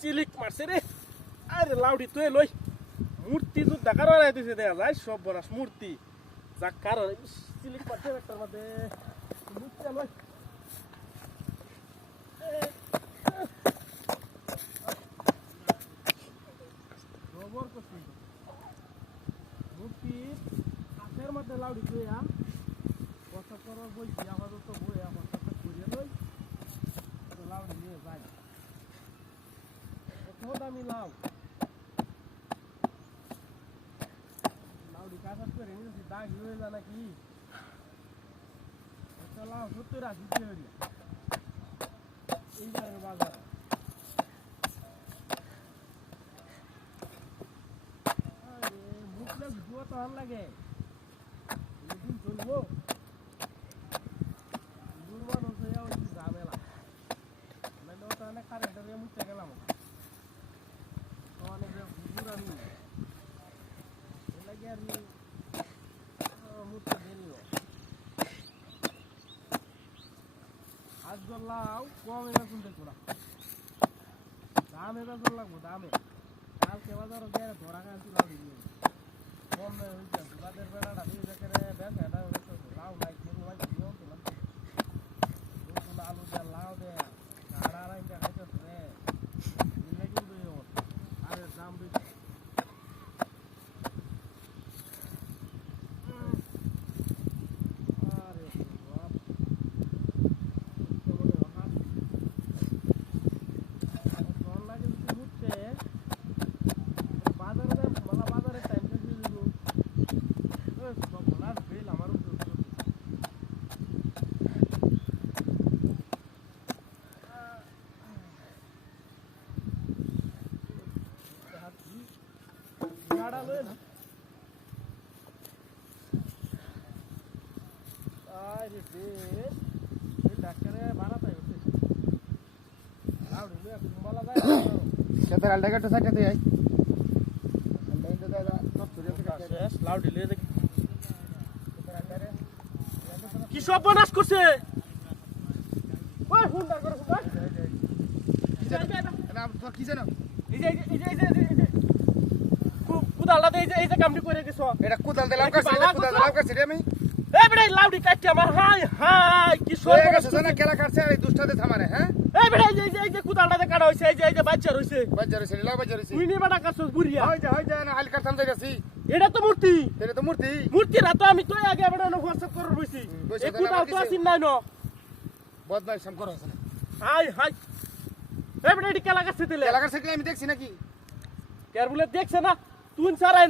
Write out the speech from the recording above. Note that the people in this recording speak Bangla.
চিলিক মারছে রে। আরে লাউডি, তুই লই। মূর্তি তো দেখার দিছে দেখা যায় সব বরাস মূর্তি। যাক কারণ চিলিক মারছে একটার মধ্যে। মূর্তি লই। মূর্তি কাঠের মধ্যে লাউডি তুই আম বছর করার বইছি আপাতত বই আমার সাথে করিয়ে লই তো লাউডি নিয়ে যাই কত দামি লাউ লাউডি কাঁচার করে নিয়েছি দাগ হয়ে যা নাকি একটা লাউ সত্তর আশি টাকা এইবারের বাজার মুখলে জুয়া তো ভালো লাগে এদিন চলবো দুর্বার হচ্ছে ঝামেলা নাহলে ওটা অনেক কারেন্টের মুছতে গেলাম અગિયારમી એટલે અગિયારમી મોટો ભેલો આજોલ્లా આવ కోవేసుంటే కూడా దామేదో దామే కాల్ కేవదర గేర దొరా খেতের আলটা কাটতে লয়ে দেখি। কি সব বনাস করছে ওই হুন্ডা করে হুন্ডা এই যে, এই যে, কি জানো এই যে, এই যে, এই যে। কু- কুদালটা এই যে- এই যে কামটি করে দিছ। এটা কোদাল দিলাম কাছে বালা কোদাল দিলাম কাছে রে আমি এই বেটা লাউডি কাটছে আমার। হাই হাই কি হয়ে বনাস গেছে জানা কেলা কাটছে এই দুষ্টাতে থামারে হ্যাঁ? এই বেটা এই যে- এই যে- এই যে কুদালটা দিয়ে কাটা হইছে এই যে এই যে বাচ্চা রইছে বাজার হইছে লাউ বাজার হইছে তুই নিয়ে বেটা কাছস বুড়িয়া। যা যা না যাইতাছি এটা তো মূর্তি। এটা তো মূর্তি। মূর্তি না তো আমি তো আগে বেটা হোয়াটসঅ্যাপ করে রইছি এই কুদাল তো আসিন নাই ন। বদমাইশ সাম করো আছে হাই হাই। এই বেটা এটি কেলা আমি দেখছি নাকি? কেয়ার বলে দেখছে না? তুই সারাই